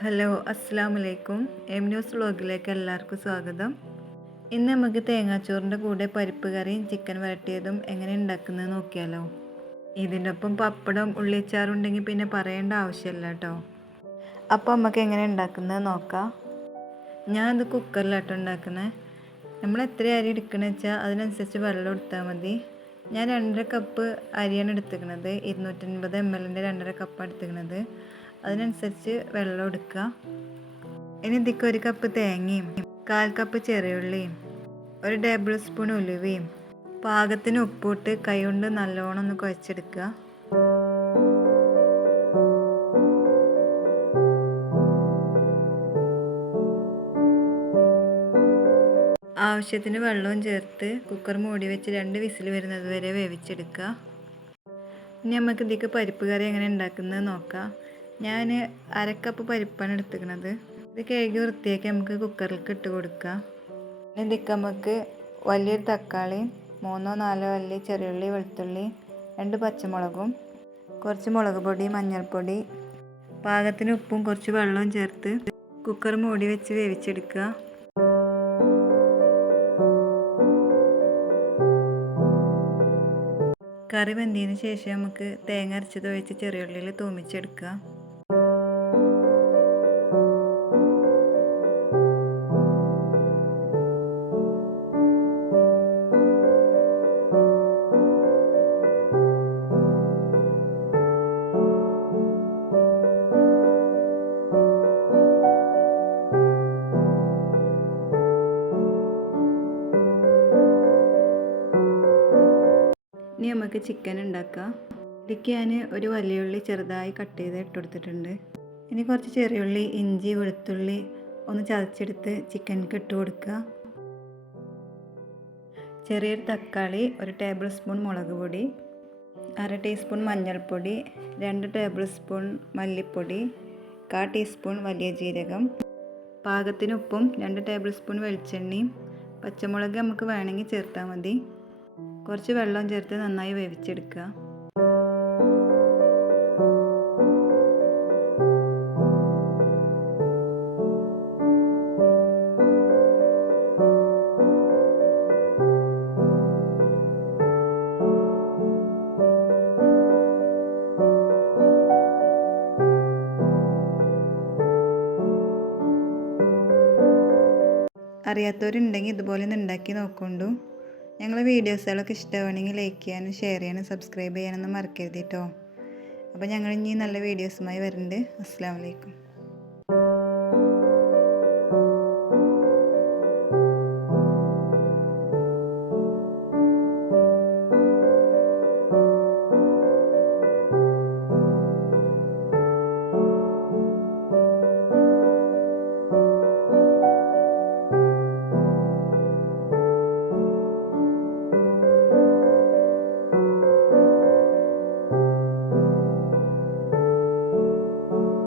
Hello അസ്സാം വലൈക്കും M news വ്ളോഗിലേക്ക് എല്ലാവർക്കും സ്വാഗതം. ഇന്ന് നമുക്ക് തേങ്ങാച്ചോറിന്റെ കൂടെ പരിപ്പ് കറിയും ചിക്കൻ വരട്ടിയതും എങ്ങനെ ഉണ്ടാക്കുന്നത് നോക്കിയാലോ. ഇതിന്റെ ഒപ്പം പപ്പടം ഉള്ളിച്ചാറുണ്ടെങ്കിൽ പിന്നെ പറയേണ്ട ആവശ്യമില്ല കേട്ടോ. അപ്പോൾ നമുക്ക് എങ്ങനെ ഉണ്ടാക്കുന്നത് നോക്കാം. ഞാൻ ഇത് കുക്കറിലാട്ടോ ഉണ്ടാക്കുന്നത് നമ്മൾ എത്ര അരി എടുക്കണമെന്ന് വെച്ചാൽ അതിനനുസരിച്ച് വെള്ളം എടുത്താൽ മതി. ഞാൻ രണ്ടര കപ്പ് അരിയാണ് എടുത്തിരിക്കുന്നത്. ഇരുന്നൂറ്റൻപത് എം എല്ലിന്റെ രണ്ടര കപ്പാണ് എടുത്തിരിക്കുന്നത്. അതിനനുസരിച്ച് വെള്ളം എടുക്കുക. ഇനി ഇതിക്ക് ഒരു കപ്പ് തേങ്ങയും കാൽ കപ്പ് ചെറിയുള്ളിയും ഒരു ടേബിൾ സ്പൂൺ ഉലുവയും പാകത്തിന് ഉപ്പിട്ട് കൈ കൊണ്ട് നല്ലോണം ഒന്ന് കുഴച്ചെടുക്കുക. ആവശ്യത്തിന് വെള്ളവും ചേർത്ത് കുക്കർ മൂടി വെച്ച് രണ്ട് വിസിൽ വരുന്നത് വരെ വേവിച്ചെടുക്കുക. ഇനി നമുക്ക് ഇതിക്ക് പരിപ്പ് കറി എങ്ങനെ ഉണ്ടാക്കുന്നത് നോക്കാം. ഞാൻ അരക്കപ്പ് പരിപ്പാണ് എടുത്തിരിക്കുന്നത് ഇത് കഴുകി വൃത്തിയാക്കി നമുക്ക് കുക്കറിലേക്ക് ഇട്ട് കൊടുക്കാം. ഇതിക്ക് നമുക്ക് വലിയൊരു തക്കാളി മൂന്നോ നാലോ അല്ലി ചെറിയുള്ളി വെളുത്തുള്ളി രണ്ട് പച്ചമുളകും കുറച്ച് മുളക് പൊടി മഞ്ഞൾപ്പൊടി പാകത്തിന് ഉപ്പും കുറച്ച് വെള്ളവും ചേർത്ത് കുക്കർ മൂടി വെച്ച് വേവിച്ചെടുക്കുക. കറി വെന്തതിന് ശേഷം നമുക്ക് തേങ്ങ അരച്ചത് ഒഴിച്ച് ചെറിയുള്ളിയിൽ തൂമിച്ചെടുക്കുക. ഇനി നമുക്ക് ചിക്കൻ ഉണ്ടാക്കാം. ഇതിലേക്ക് ഞാൻ ഒരു വലിയ ഉള്ളി ചെറുതായി കട്ട് ചെയ്ത് ഇട്ട് കൊടുത്തിട്ടുണ്ട്. ഇനി കുറച്ച് ചെറിയ ഉള്ളി ഇഞ്ചി വെളുത്തുള്ളി ഒന്ന് ചതച്ചെടുത്ത് ചിക്കൻക്ക് ഇട്ട് കൊടുക്കുക. ചെറിയൊരു തക്കാളി ഒരു ടേബിൾ സ്പൂൺ മുളക് പൊടി അര ടീസ്പൂൺ മഞ്ഞൾപ്പൊടി രണ്ട് ടേബിൾ സ്പൂൺ മല്ലിപ്പൊടി കാ ടീസ്പൂൺ വലിയ ജീരകം പാകത്തിന് ഉപ്പും രണ്ട് ടേബിൾ സ്പൂൺ വെളിച്ചെണ്ണയും പച്ചമുളക് നമുക്ക് വേണമെങ്കിൽ ചേർത്താൽ മതി. കുറച്ച് വെള്ളം ചേർത്ത് നന്നായി വേവിച്ചെടുക്കുക. അറിയാത്തവരുണ്ടെങ്കിൽ ഇതുപോലെ ഒന്ന് ഉണ്ടാക്കി നോക്കൊണ്ടു ഞങ്ങളെ വീഡിയോസുകളൊക്കെ ഇഷ്ടമാണെങ്കിൽ ലൈക്ക് ചെയ്യാനും ഷെയർ ചെയ്യാനും സബ്സ്ക്രൈബ് ചെയ്യാനൊന്നും മറക്കരുത് കേട്ടോ അപ്പോൾ ഞങ്ങൾ ഇനി നല്ല വീഡിയോസുമായി വരുന്നുണ്ട്. അസ്സാം വലൈക്കും